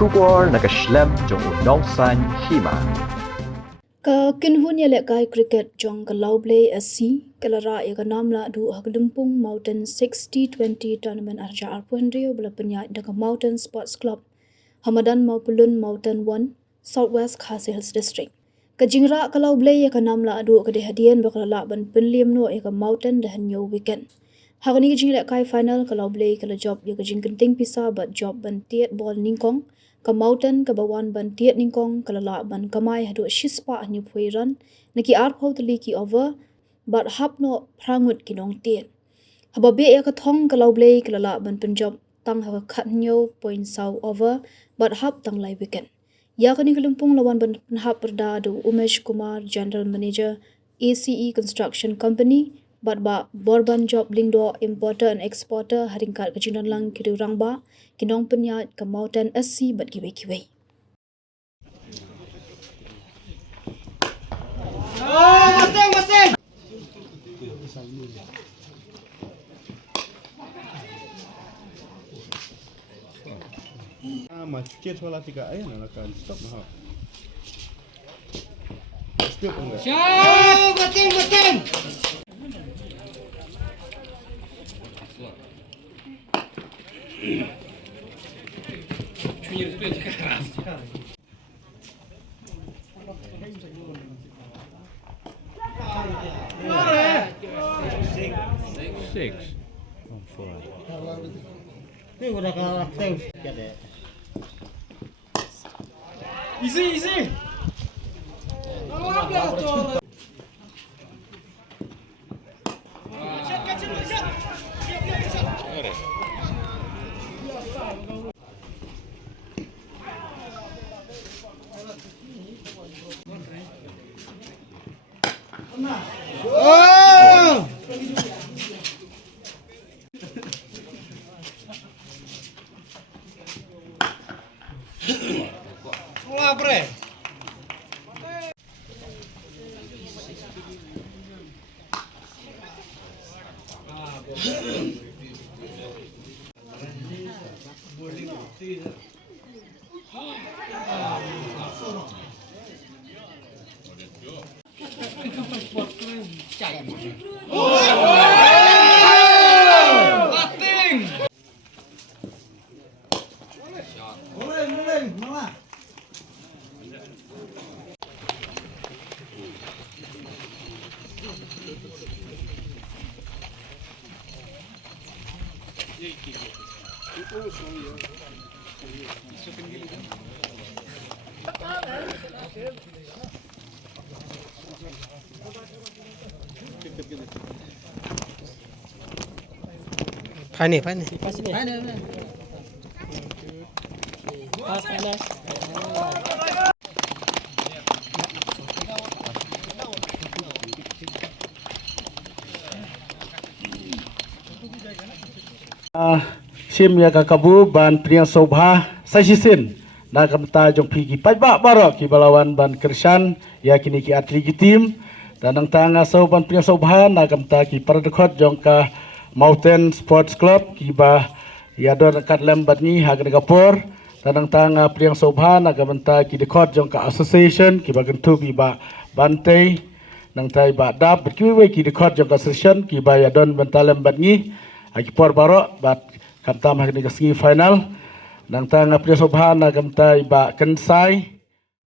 Shubor nakaslem jong unong san Hima. Ka kinhun ya lekai cricket jong ka Lawblei SC kalara ya ka namla du haglumpung Mawten 60-20 tournament arja arpuandrio bela penya da ka Mawten Sports Club Hamadan Maupulun Mawten 1 Southwest Khasi Hills District. Ka jingra ka Lawblei ya ka namla du ka dihadian bakalala ban Pynliem no ya ka Mawten da Hynniew Wicket. Hagani ka jing lekai final ka Lawblei kala job ya ka jing genting pisa bat job ban tiet ball ningkong ka Mawten ka bawan ban tiet ningkong kalala ban kamai hadu shispa Hynniew puiran naki arpau tali ki over bat hap no prangut kinong tiet hababe ya ka thong ka Lawblei kalala ban penjob tang ha khat Hynniew point sau over bat hap tang lai Wicket ya kani kalumpung lawan ban hap perda du Umesh Kumar General Manager ACE Construction Company bat ba borban job lingdo importer and exporter haringkat kejinan lang kidu rangba kinong penyat ke Mawten SC bat kiwei-kiwei. Mawten! Mas Wicket wala tiga ayan akan stop mahal. Stop enggak? Siap, Mawten! Six. Oh, four. Ini udah kalah save. Easy. Oh! Lawblei. Boleh, mama. Pani. Pas panas. Sim ya kakabu ban priang sobha sasisin na kamta jong pigi pajba barok ki balawan ban kersan ya kini ki atli ki tim dan nang tanga so ban priang sobha na kamta ki paradekot jong ka Mawten Sports Club ki ba ya don kat lembat ni ha gapor dan nang tanga priang sobha na kamta ki dekot jong ka association ki ba gentu ki ba bantai nang tai ba dap ki we ki dekot jong ka association ki ba ya don bantalem bat ni aki por barok bat kamta mahkini ke segi final nang tang apria sobha na kamta iba kensai